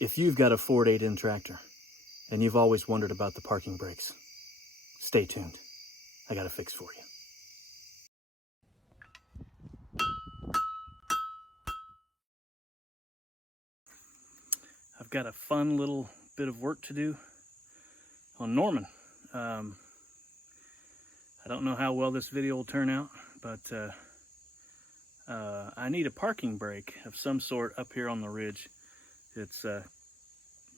If you've got a Ford 8N tractor and you've always wondered about the parking brakes, stay tuned. I got a fix for you. I've got a fun little bit of work to do on Norman. I don't know how well this video will turn out, but I need a parking brake of some sort up here on the ridge. It's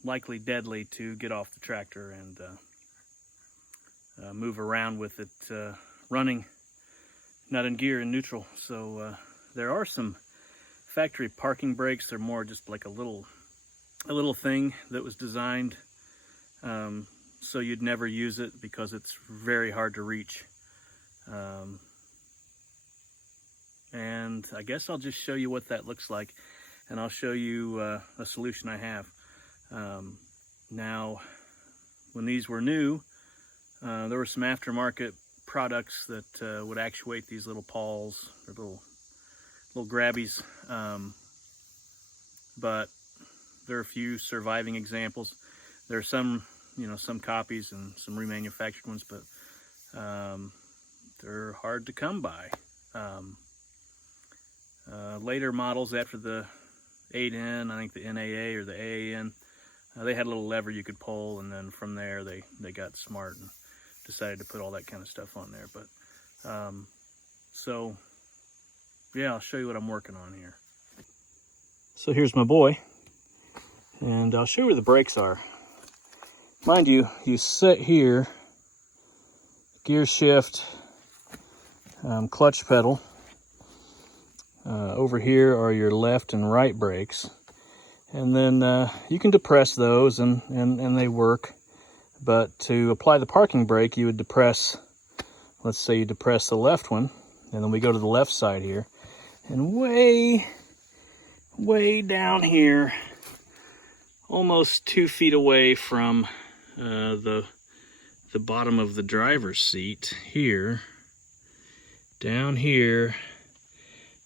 likely deadly to get off the tractor and move around with it running, not in gear, in neutral. So there are some factory parking brakes. They're more just like a little thing that was designed so you'd never use it because it's very hard to reach. And I guess I'll just show you what that looks like, and I'll show you a solution I have. Now, when these were new, there were some aftermarket products that would actuate these little pawls, or little grabbies, but there are a few surviving examples. There are some, some copies and some remanufactured ones, but they're hard to come by. Later models after the 8N, I think the NAA or the AAN, they had a little lever you could pull, and then from there they got smart and decided to put all that kind of stuff on there. But so yeah, I'll show you what I'm working on here. So here's my boy, and I'll show you where the brakes are. Mind you, you sit here, gear shift, clutch pedal. Over here are your left and right brakes, and then you can depress those and they work. But to apply the parking brake, you would depress, let's say you depress the left one, and then we go to the left side here, and way down here, almost 2 feet away from the bottom of the driver's seat here, down here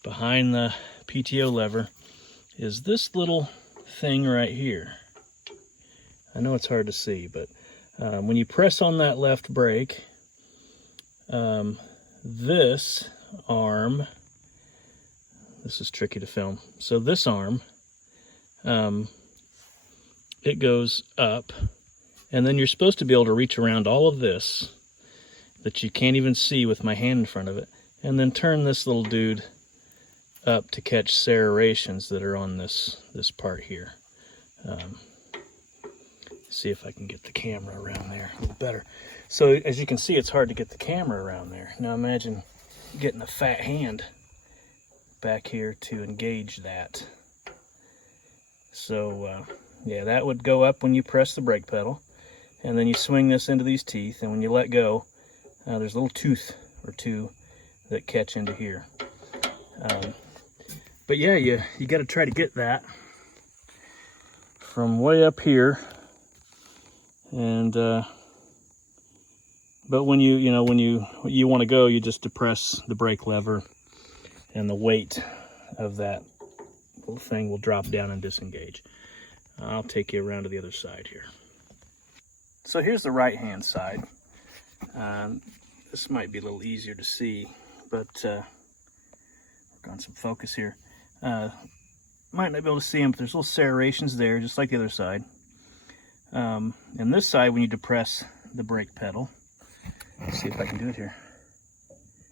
behind the PTO lever, is this little thing right here. I know it's hard to see, but when you press on that left brake, this arm, this is tricky to film, so this arm, it goes up, and then you're supposed to be able to reach around all of this that you can't even see with my hand in front of it, and then turn this little dude up to catch serrations that are on this part here. See if I can get the camera around there a little better. So as you can see, it's hard to get the camera around there. Now imagine getting a fat hand back here to engage that. So yeah, that would go up when you press the brake pedal, and then you swing this into these teeth, and when you let go, there's a little tooth or two that catch into here. But yeah, you got to try to get that from way up here, and but when you want to go, you just depress the brake lever, and the weight of that little thing will drop down and disengage. I'll take you around to the other side here. So here's the right hand side. This might be a little easier to see, but work on some focus here. Might not be able to see them, but there's little serrations there, just like the other side. And this side, when you depress the brake pedal, let's see if I can do it here.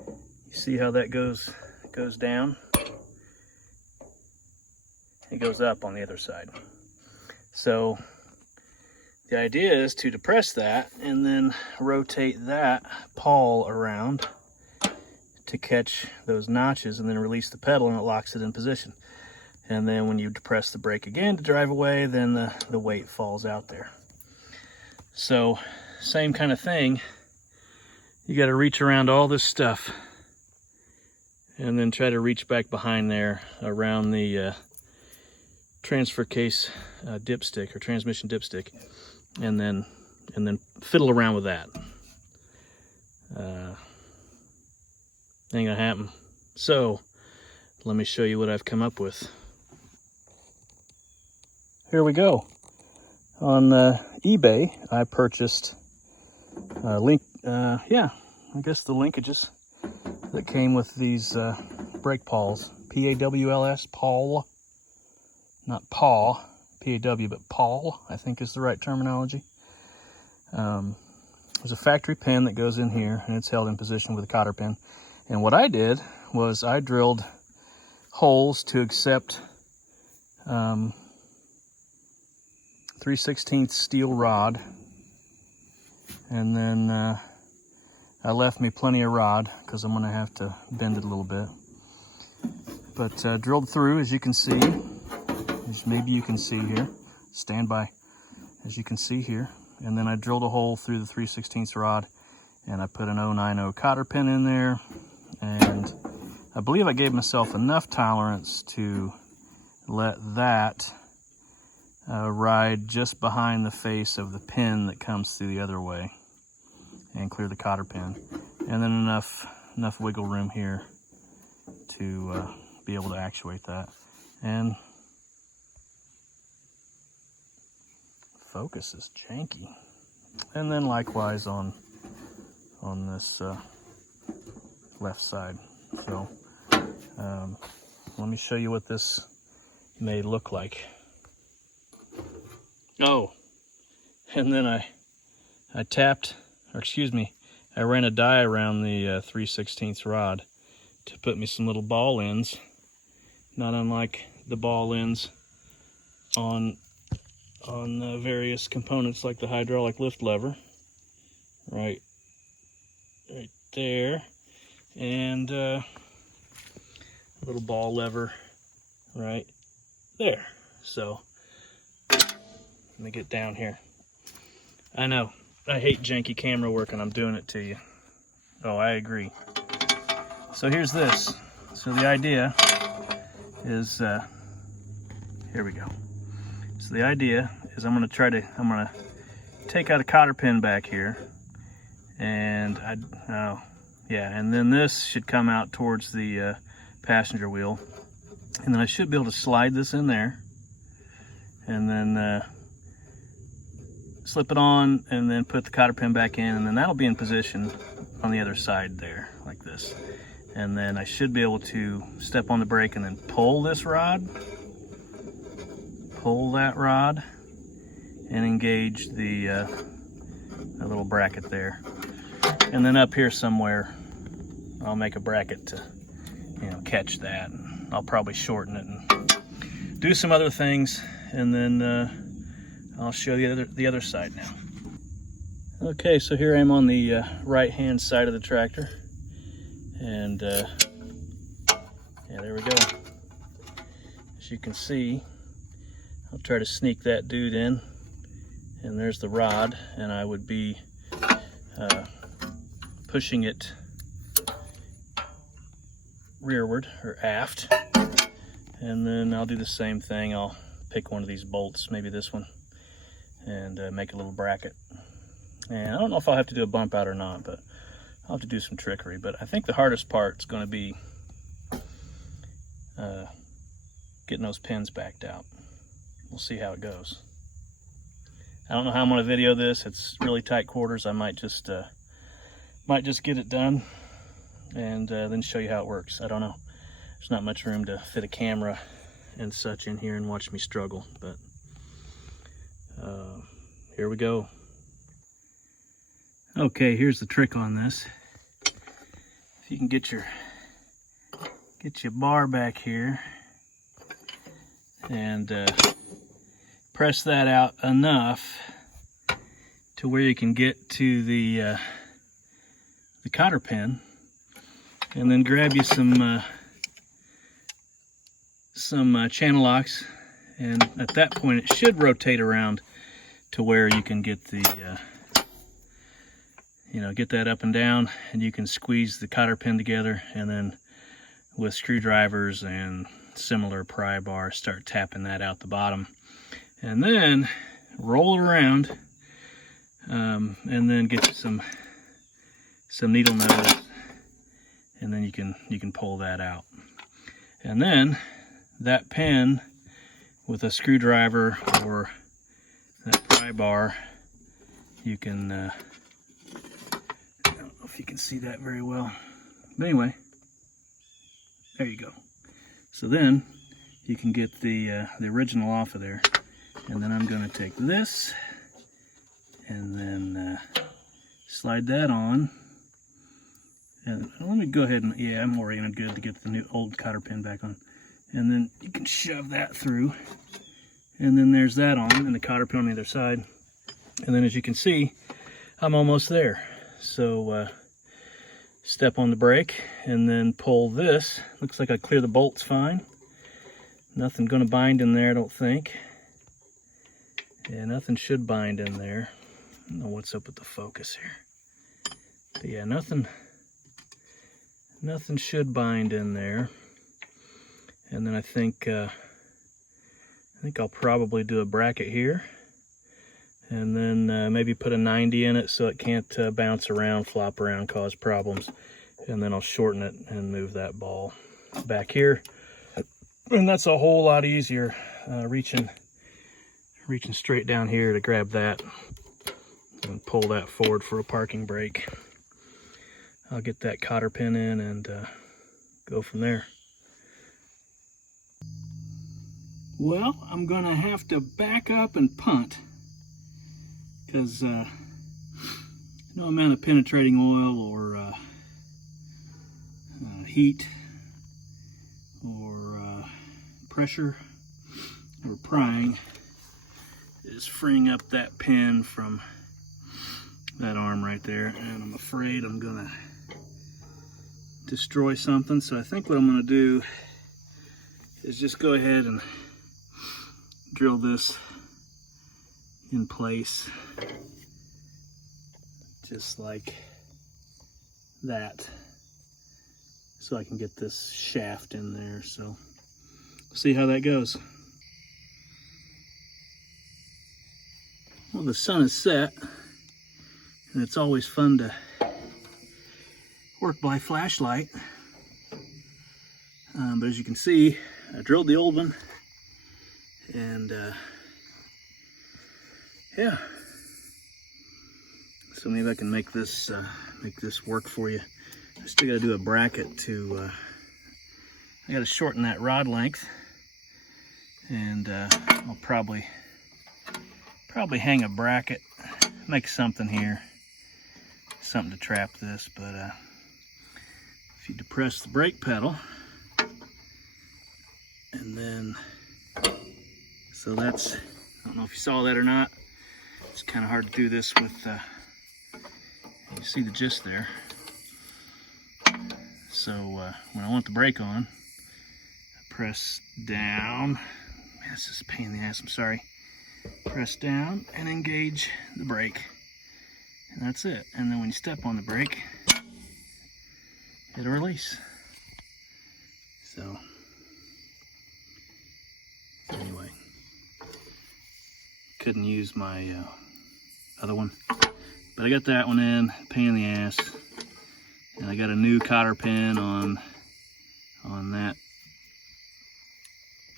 You see how that goes down? It goes up on the other side. So the idea is to depress that and then rotate that pawl around to catch those notches, and then release the pedal, and it locks it in position. And then when you depress the brake again to drive away, then the weight falls out there. So same kind of thing. You got to reach around all this stuff and then try to reach back behind there around the transfer case dipstick or transmission dipstick, and then fiddle around with that. Ain't gonna happen. So let me show you what I've come up with. here we go. On eBay, I purchased I guess the linkages that came with these brake pawls. P-A-W-L-S, pawl. Not paw, P-A-W, but pawl, I think is the right terminology. There's a factory pin that goes in here, and it's held in position with a cotter pin. And what I did was I drilled holes to accept 3/16 steel rod, and then I left me plenty of rod because I'm going to have to bend it a little bit. But drilled through, as you can see, as maybe you can see here, stand by, as you can see here. And then I drilled a hole through the 3/16 rod, and I put an 090 cotter pin in there, and I believe I gave myself enough tolerance to let that ride just behind the face of the pin that comes through the other way and clear the cotter pin, and then enough wiggle room here to be able to actuate that. And focus is janky. And then likewise on this left side. So let me show you what this may look like. Oh, and then I ran a die around the 3/16 rod to put me some little ball ends, not unlike the ball ends on the various components like the hydraulic lift lever, right there, and a little ball lever right there. So let me get down here. I know, I hate janky camera work, and I'm doing it to you. Oh, I agree. So here's this. So the idea is, here we go. So the idea is I'm gonna take out a cotter pin back here, and and then this should come out towards the passenger wheel, and then I should be able to slide this in there, and then slip it on, and then put the cotter pin back in, and then that'll be in position on the other side there, like this. And then I should be able to step on the brake and then pull this rod, pull that rod, and engage the little bracket there. And then up here somewhere, I'll make a bracket to, catch that. And I'll probably shorten it and do some other things, and then I'll show you the other side now. Okay, so here I am on the right-hand side of the tractor, and yeah, there we go. As you can see, I'll try to sneak that dude in, and there's the rod, and I would be pushing it rearward or aft, and then I'll do the same thing. I'll pick one of these bolts, maybe this one, and make a little bracket. And I don't know if I'll have to do a bump out or not, but I'll have to do some trickery. But I think the hardest part is going to be getting those pins backed out. We'll see how it goes. I don't know how I'm going to video this. It's really tight quarters. I might just get it done and then show you how it works. I don't know. There's not much room to fit a camera and such in here and watch me struggle, but here we go. Okay, here's the trick on this. If you can get your bar back here and press that out enough to where you can get to the cotter pin, and then grab you some channel locks, and at that point it should rotate around to where you can get the get that up and down, and you can squeeze the cotter pin together, and then with screwdrivers and similar pry bar start tapping that out the bottom, and then roll it around, and then get some needle nose, and then you can pull that out, and then that pin with a screwdriver or that pry bar, you can, I don't know if you can see that very well, but anyway, there you go. So then you can get the original off of there. And then I'm going to take this and then slide that on. And let me go ahead and, yeah, I'm already good to get the new old cotter pin back on. And then you can shove that through. And then there's that on, and the cotter pin on the other side. And then as you can see, I'm almost there. So step on the brake and then pull this. Looks like I clear the bolts fine. Nothing going to bind in there, I don't think. Yeah, nothing should bind in there. I don't know what's up with the focus here. But yeah, nothing should bind in there. And then I think I'll probably do a bracket here. And then maybe put a 90 in it so it can't bounce around, flop around, cause problems. And then I'll shorten it and move that ball back here. And that's a whole lot easier, reaching straight down here to grab that and pull that forward for a parking brake. I'll get that cotter pin in and go from there. Well, I'm gonna have to back up and punt because no amount of penetrating oil or heat or pressure or prying is freeing up that pin from that arm right there, and I'm afraid I'm gonna destroy something. So I think what I'm gonna do is just go ahead and drill this in place just like that, so I can get this shaft in there. So we'll see how that goes. Well, the sun is set, and it's always fun to work by flashlight. But as you can see, I drilled the old one, and yeah. So maybe I can make this work for you. I still got to do a bracket to. I got to shorten that rod length, and I'll probably hang a bracket, make something here, something to trap this. But if you depress the brake pedal, and then, so that's, I don't know if you saw that or not. It's kind of hard to do this with, you see the gist there. So when I want the brake on, I press down. Man, this is a pain in the ass, I'm sorry. Press down and engage the brake, and that's it. And then when you step on the brake, it'll release. So anyway, couldn't use my other one, but I got that one in. Pain in the ass. And I got a new cotter pin on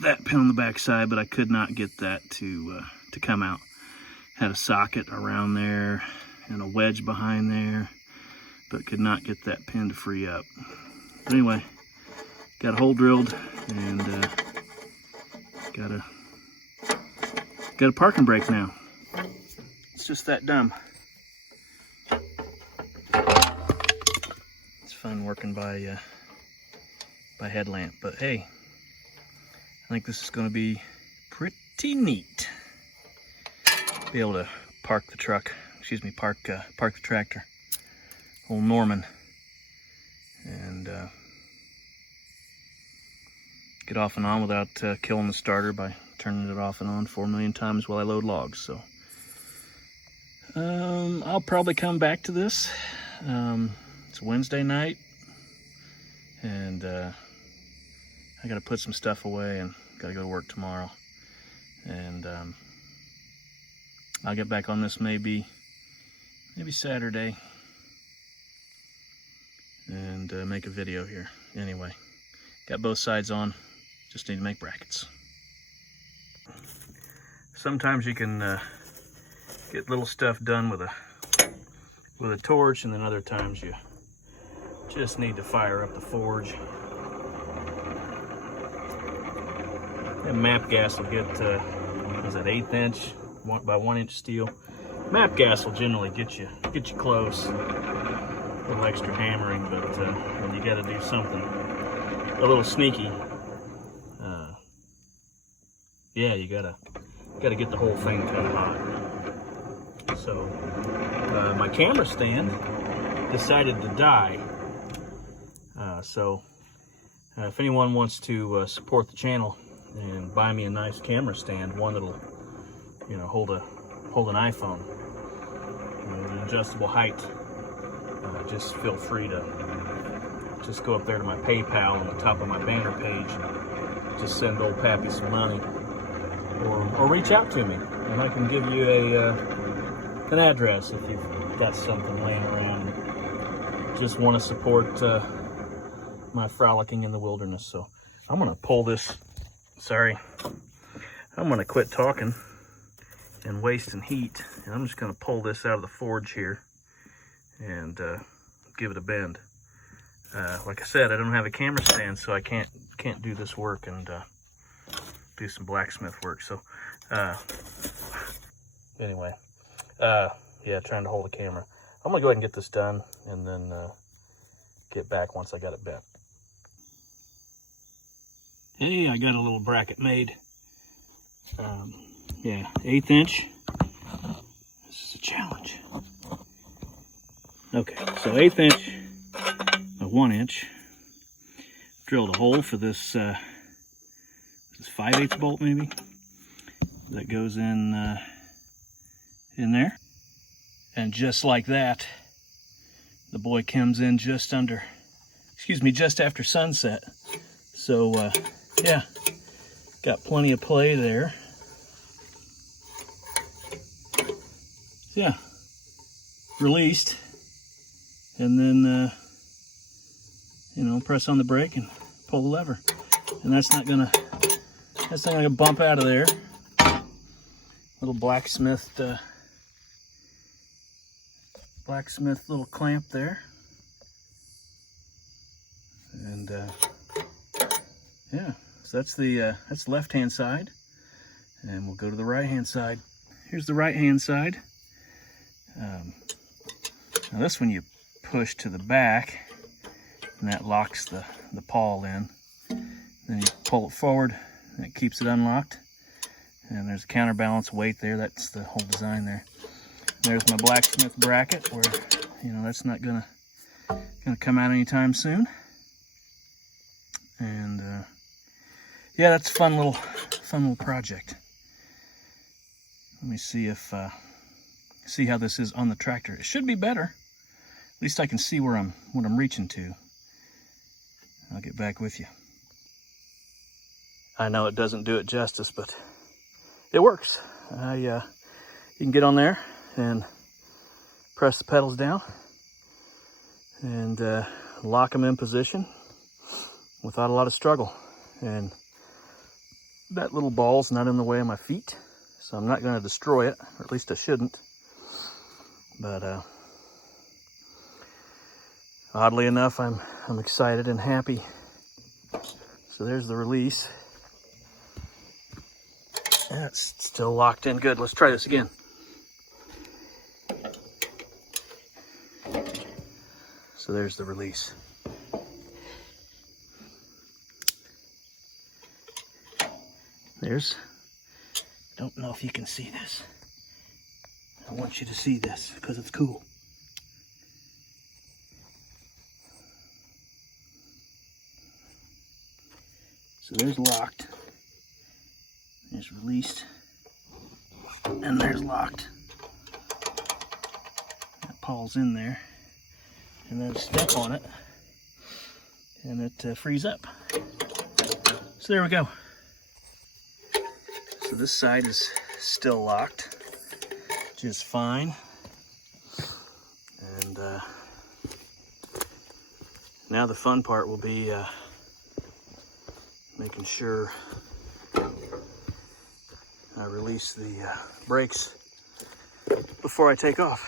that pin on the back side, but I could not get that to come out. Had a socket around there and a wedge behind there, but could not get that pin to free up. But anyway, got a hole drilled, and got a parking brake now. It's just that dumb. It's fun working by headlamp, but hey, I think this is going to be pretty neat. Be able to park the truck, park the tractor, old Norman, and get off and on without killing the starter by turning it off and on 4 million times while I load logs. So I'll probably come back to this. It's Wednesday night, and I got to put some stuff away and got to go to work tomorrow. And I'll get back on this maybe Saturday and make a video here. Anyway, got both sides on, just need to make brackets. Sometimes you can get little stuff done with a torch, and then other times you just need to fire up the forge. And map gas will get, what is that, 1/8 inch by 1 inch steel. Map gas will generally get you close. A little extra hammering, but when you got to do something a little sneaky, yeah, you gotta get the whole thing kind of hot. So my camera stand decided to die. So if anyone wants to support the channel and buy me a nice camera stand, one that'll, you know, hold an iPhone, with an adjustable height, just feel free to just go up there to my PayPal on the top of my banner page and just send old Pappy some money, or reach out to me and I can give you an address if you've got something laying around and just want to support my frolicking in the wilderness. So I'm gonna pull this. Sorry, I'm gonna quit talking and wasting heat, and I'm just gonna pull this out of the forge here and give it a bend. Like I said, I don't have a camera stand, so I can't do this work and do some blacksmith work. So anyway, yeah, trying to hold the camera. I'm gonna go ahead and get this done and then get back once I got it bent. Hey, I got a little bracket made. Yeah, 1/8 inch. This is a challenge. Okay, so 1/8 inch, 1 inch. Drilled a hole for this. This 5/8 bolt maybe that goes in there, and just like that, the boy comes in just after sunset. So yeah, got plenty of play there. So yeah, released, and then you know, press on the brake and pull the lever, and that's not gonna bump out of there. Little blacksmith little clamp there, and yeah, so that's the left hand side, and we'll go to the right hand side. Here's the right hand side. Now this one you push to the back, and that locks the pawl in. Then you pull it forward, and it keeps it unlocked. And there's a counterbalance weight there. That's the whole design there. There's my blacksmith bracket, where, you know, that's not gonna come out anytime soon. And yeah, that's a fun little project. Let me see see how this is on the tractor. It should be better. At least I can see what I'm reaching to. I'll get back with you. I know it doesn't do it justice, but it works. You can get on there and press the pedals down and lock them in position without a lot of struggle. And that little ball's not in the way of my feet, so I'm not going to destroy it, or at least I shouldn't. But oddly enough, I'm excited and happy. So there's the release. Yeah, it's still locked in good. Let's try this again. So there's the release. Don't know if you can see this. I want you to see this because it's cool. So there's locked, there's released, and there's locked. That paw's in there, and then step on it, and it frees up. So there we go. So this side is still locked, just fine. And now the fun part will be making sure I release the brakes before I take off.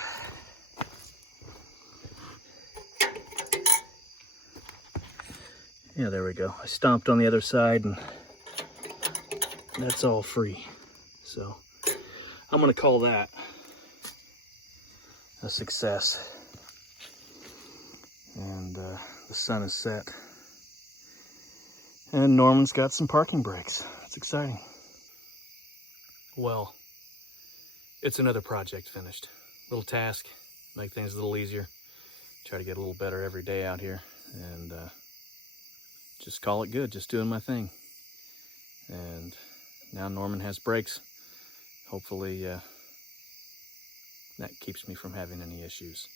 Yeah, there we go. I stomped on the other side and that's all free. So I'm gonna call that a success. And the sun is set. And Norman's got some parking brakes. It's exciting. Well, it's another project finished. Little task, make things a little easier. Try to get a little better every day out here. And just call it good, just doing my thing. And now Norman has brakes. Hopefully that keeps me from having any issues.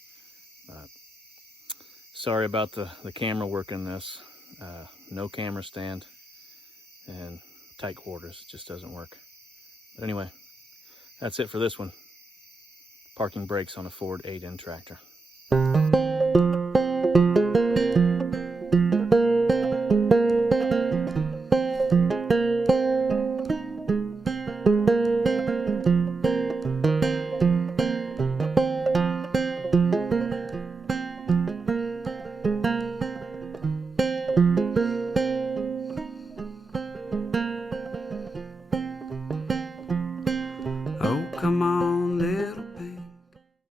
Sorry about the camera work in this. No camera stand and tight quarters. It just doesn't work. But anyway, that's it for this one. Parking brakes on a Ford 8N tractor.